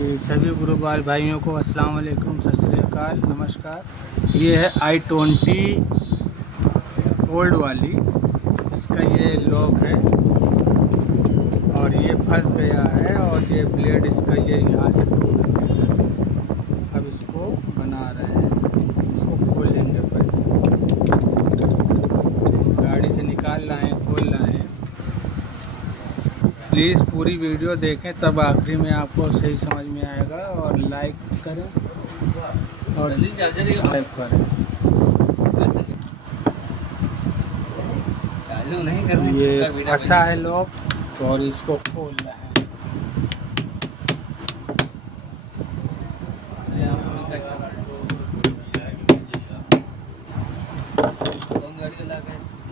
ये सभी ग्रुप वाले भाइयों को अस्सलाम वालेकुम, सत श्री अकाल, नमस्कार। ये है i20 ओल्ड वाली, इसका ये लॉक है और ये फंस गया है और ये ब्लेड इसका ये यहाँ से टूट गया है। अब इसको बना रहे हैं, इसको खोल लेंगे, पहले गाड़ी से निकाल लाएँ, खोल लाएँ। प्लीज़ पूरी वीडियो देखें, तब आखिरी में आपको सही समझ में आएगा। और लाइक करें और सब्सक्राइब करें। ये फंसा है लॉक और इसको खोल रहे हैं।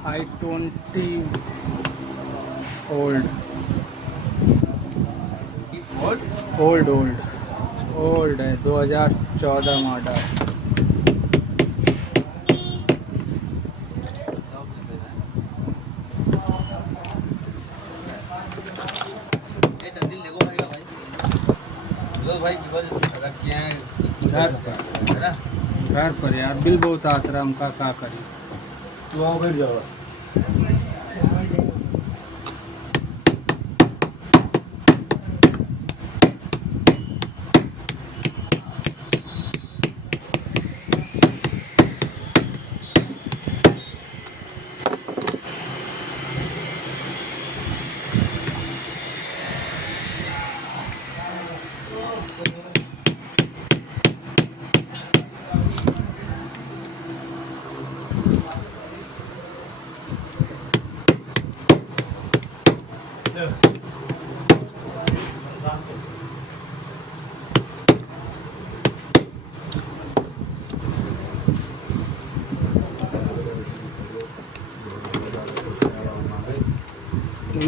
i20 ओल्ड है, 2014 मॉडल। घर पर यार बिल बहुत आता रहा, हम का करी। तू आओ घर जाओ।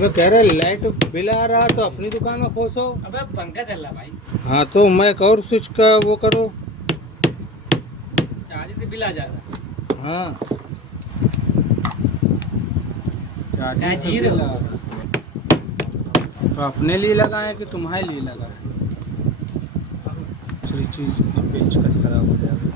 मैं कह रहा लाइट बिल आ रहा तो अपनी दुकान में खोसो। अबे पंखा चल रहा भाई। हाँ तो मैं एक और स्विच का वो करो, चार्ज से बिल आ जा रहा। हाँ चार्जिंग से बिल आ रहा। तो अपने लिए लगाएं कि तुम्हारे लिए लगाएं? दूसरी चीज़ पेचकस खराब हो जाएगा।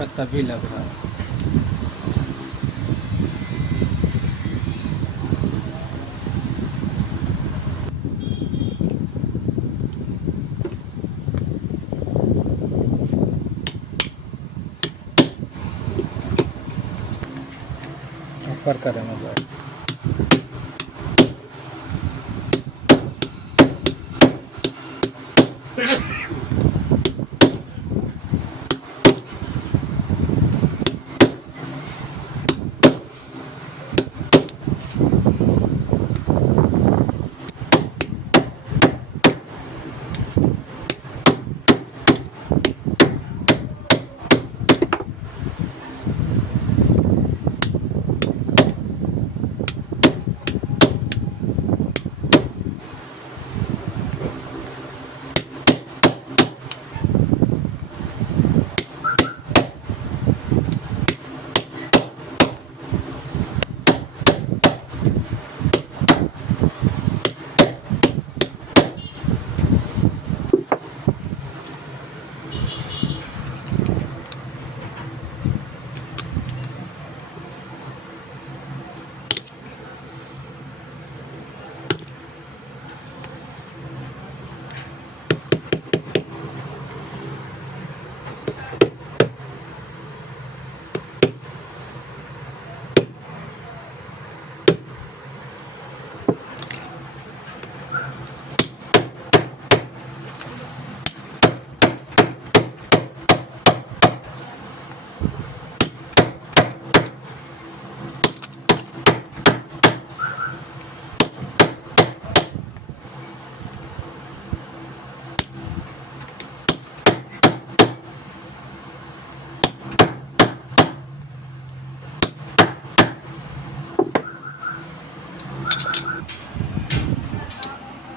इसका तभी लग रहा है। ऊपर करें मोबाइल।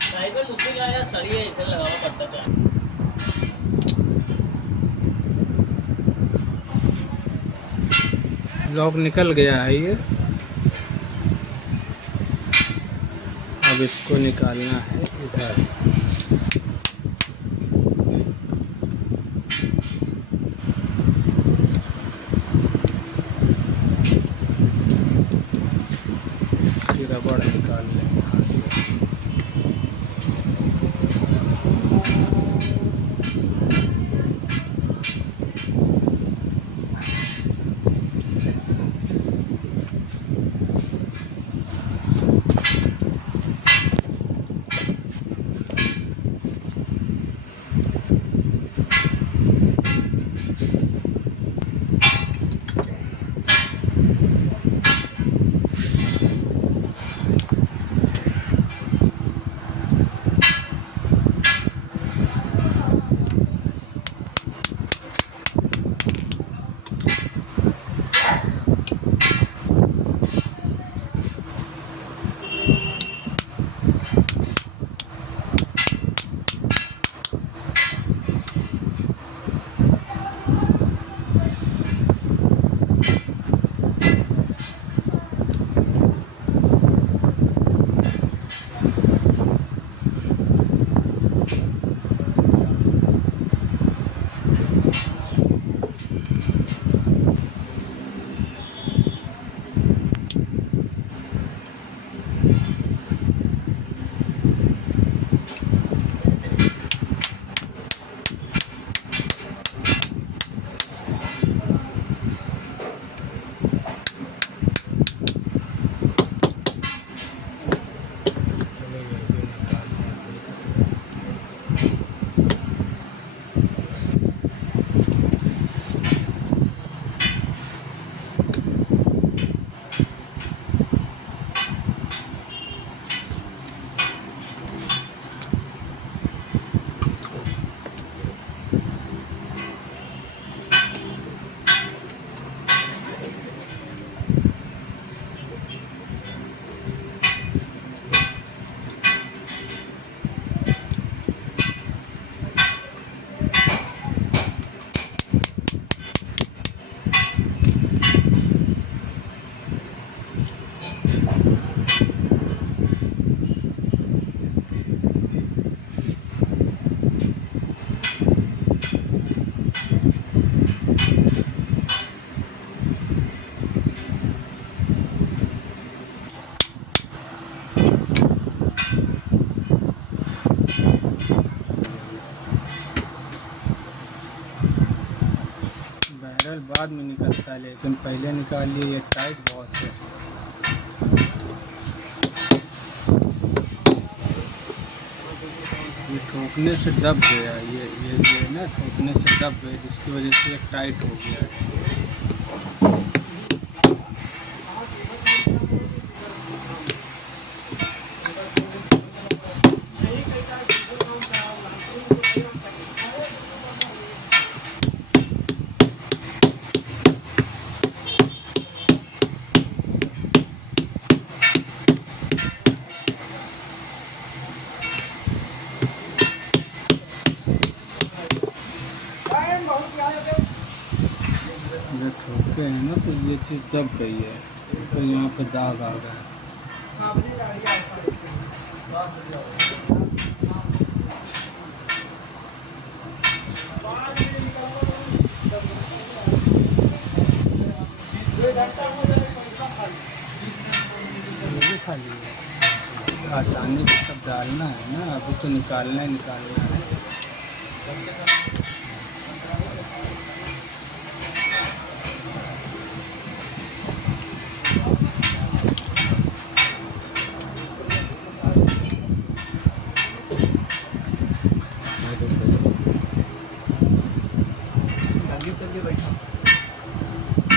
साइड में दूसरी का यार सही है, इसे लगाना पड़ता है। लॉक निकल गया है ये। अब इसको निकालना है इधर। इसकी रबड़ निकाल लेंगे हाथ से। ऑयल बाद में निकलता है, लेकिन पहले निकाल लिए, ये टाइट बहुत है। ये ठोकने से दब गया, ये ना ठोकने से दब गया, जिसकी वजह से ये टाइट हो गया है। जब ठोके हैं ना तो ये चीज़ दब गई है, तो यहाँ पे दाग आ गया। ये भी खाली है, आसानी से सब डालना है ना, अभी तो निकालना है।